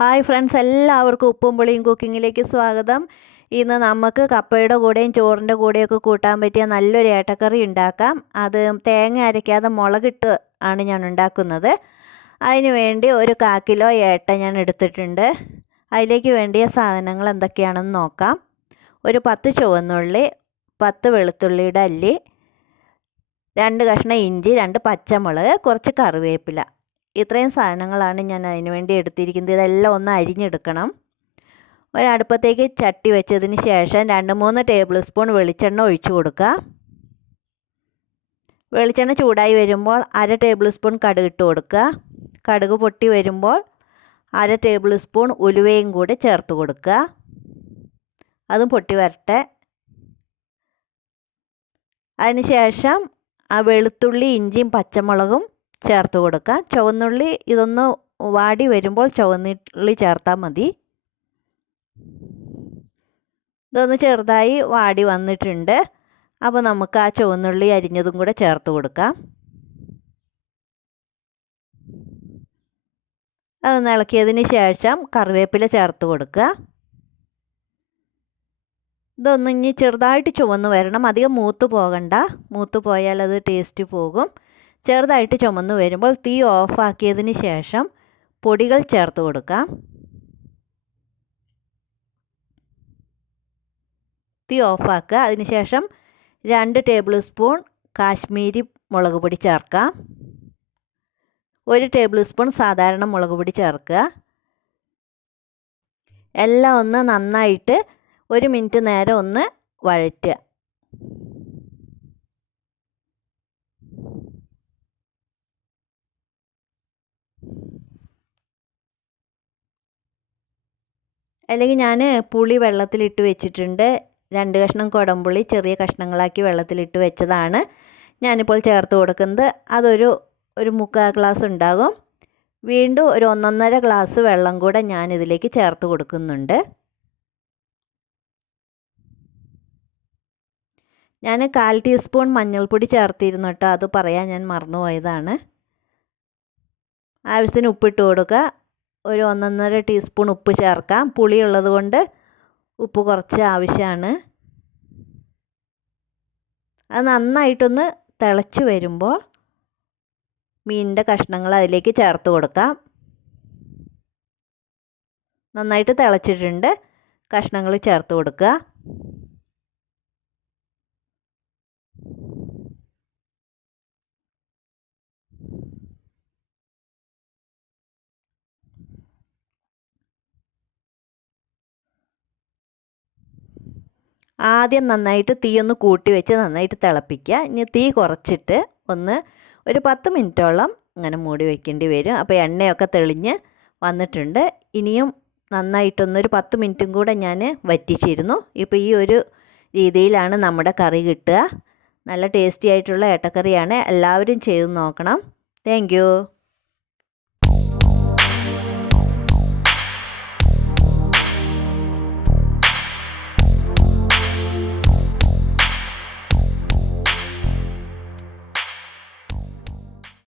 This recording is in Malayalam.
ഹായ് ഫ്രണ്ട്സ്, എല്ലാവർക്കും ഉപ്പും പുളിയും കുക്കിങ്ങിലേക്ക് സ്വാഗതം. ഇന്ന് നമുക്ക് കപ്പയുടെ കൂടെയും ചോറിൻ്റെ കൂടെയൊക്കെ കൂട്ടാൻ പറ്റിയ നല്ലൊരു ഏട്ടക്കറി ഉണ്ടാക്കാം. അത് തേങ്ങ അരയ്ക്കാതെ മുളകിട്ട് ആണ് ഞാൻ ഉണ്ടാക്കുന്നത്. അതിന് വേണ്ടി ഒരു 1/4 കിലോ ഏട്ട ഞാൻ എടുത്തിട്ടുണ്ട്. അതിലേക്ക് വേണ്ടിയ സാധനങ്ങൾ എന്തൊക്കെയാണെന്ന് നോക്കാം. ഒരു 10 ചുവന്നുള്ളി, 10 വെളുത്തുള്ളിയുടെ അല്ലി, 2 കഷ്ണം ഇഞ്ചി, 2 പച്ചമുളക്, കുറച്ച് കറിവേപ്പില. ഇത്രയും സാധനങ്ങളാണ് ഞാൻ അതിന് വേണ്ടി എടുത്തിരിക്കുന്നത്. ഇതെല്ലാം ഒന്ന് അരിഞ്ഞെടുക്കണം. ഒരടുപ്പത്തേക്ക് ചട്ടി വെച്ചതിന് ശേഷം 2-3 ടേബിൾ സ്പൂൺ വെളിച്ചെണ്ണ ഒഴിച്ചു കൊടുക്കുക. വെളിച്ചെണ്ണ ചൂടായി വരുമ്പോൾ 1/2 ടേബിൾ സ്പൂൺ കടുക് ഇട്ട് കൊടുക്കുക. കടുക് പൊട്ടി വരുമ്പോൾ 1/2 ടേബിൾ സ്പൂൺ ഉലുവയും കൂടി ചേർത്ത് കൊടുക്കുക. അതും പൊട്ടി വരട്ടെ. അതിന് ശേഷം വെളുത്തുള്ളി, ഇഞ്ചിയും പച്ചമുളകും ചേർത്ത് കൊടുക്കുക. ചുവന്നുള്ളി ഇതൊന്ന് വാടി വരുമ്പോൾ ചുവന്നുള്ളി ചേർത്താൽ മതി. ഇതൊന്ന് ചെറുതായി വാടി വന്നിട്ടുണ്ട്. അപ്പോൾ നമുക്ക് ആ ചുവന്നുള്ളി അരിഞ്ഞതും കൂടെ ചേർത്ത് കൊടുക്കാം. അതൊന്ന് ഇളക്കിയതിന് ശേഷം കറിവേപ്പില ചേർത്ത് കൊടുക്കുക. ഇതൊന്ന് ഇനി ചെറുതായിട്ട് ചുവന്ന് വരണം. അധികം മൂത്ത് പോകണ്ട. മൂത്ത് പോയാൽ അത് ടേസ്റ്റ് പോകും. ചെറുതായിട്ട് ചുമന്ന് വരുമ്പോൾ തീ ഓഫാക്കിയതിന് ശേഷം പൊടികൾ ചേർത്ത് കൊടുക്കാം. തീ ഓഫാക്കുക. അതിന് ശേഷം 2 ടേബിൾ സ്പൂൺ കാശ്മീരി മുളക് പൊടി ചേർക്കാം. 1 ടേബിൾ സ്പൂൺ സാധാരണ മുളക് പൊടി ചേർക്കുക. എല്ലാം ഒന്ന് നന്നായിട്ട് 1 മിനിറ്റ് നേരം ഒന്ന് വഴറ്റുക. അല്ലെങ്കിൽ ഞാൻ പുളി വെള്ളത്തിലിട്ട് വെച്ചിട്ടുണ്ട്. 2 കഷ്ണം കുടംപുളി ചെറിയ കഷ്ണങ്ങളാക്കി വെള്ളത്തിലിട്ട് വെച്ചതാണ് ഞാനിപ്പോൾ ചേർത്ത് കൊടുക്കുന്നത്. അതൊരു 3/4 ഗ്ലാസ് ഉണ്ടാകും. വീണ്ടും ഒരു 1.5 ഗ്ലാസ് വെള്ളം കൂടെ ഞാനിതിലേക്ക് ചേർത്ത് കൊടുക്കുന്നുണ്ട്. ഞാൻ 1/4 ടീസ്പൂൺ മഞ്ഞൾപ്പൊടി ചേർത്തിരുന്നു കേട്ടോ. അത് പറയാൻ ഞാൻ മറന്നുപോയതാണ്. ആവശ്യത്തിന് ഉപ്പിട്ട് കൊടുക്കുക. ഒരു 1.5 ടീസ്പൂൺ ഉപ്പ് ചേർക്കാം. പുളിയുള്ളത് കൊണ്ട് ഉപ്പ് കുറച്ച് ആവശ്യമാണ്. അത് നന്നായിട്ടൊന്ന് തിളച്ച് വരുമ്പോൾ മീനിൻ്റെ കഷ്ണങ്ങൾ അതിലേക്ക് ചേർത്ത് കൊടുക്കാം. നന്നായിട്ട് തിളച്ചിട്ടുണ്ട്. കഷ്ണങ്ങൾ ചേർത്ത് കൊടുക്കുക. ആദ്യം നന്നായിട്ട് തീ ഒന്ന് കൂട്ടി വെച്ച് നന്നായിട്ട് തിളപ്പിക്കുക. ഇനി തീ കുറച്ചിട്ട് ഒരു 10 മിനിറ്റോളം ഇങ്ങനെ മൂടി വയ്ക്കേണ്ടി വരും. അപ്പോൾ എണ്ണയൊക്കെ തെളിഞ്ഞ് വന്നിട്ടുണ്ട്. ഇനിയും നന്നായിട്ടൊന്നൊരു 10 മിനിറ്റും കൂടെ ഞാൻ വറ്റിച്ചിരുന്നു. ഇപ്പോൾ ഈ ഒരു രീതിയിലാണ് നമ്മുടെ കറി കിട്ടുക. നല്ല ടേസ്റ്റി ആയിട്ടുള്ള ഏട്ടക്കറിയാണ്. എല്ലാവരും ചെയ്ത് നോക്കണം. താങ്ക്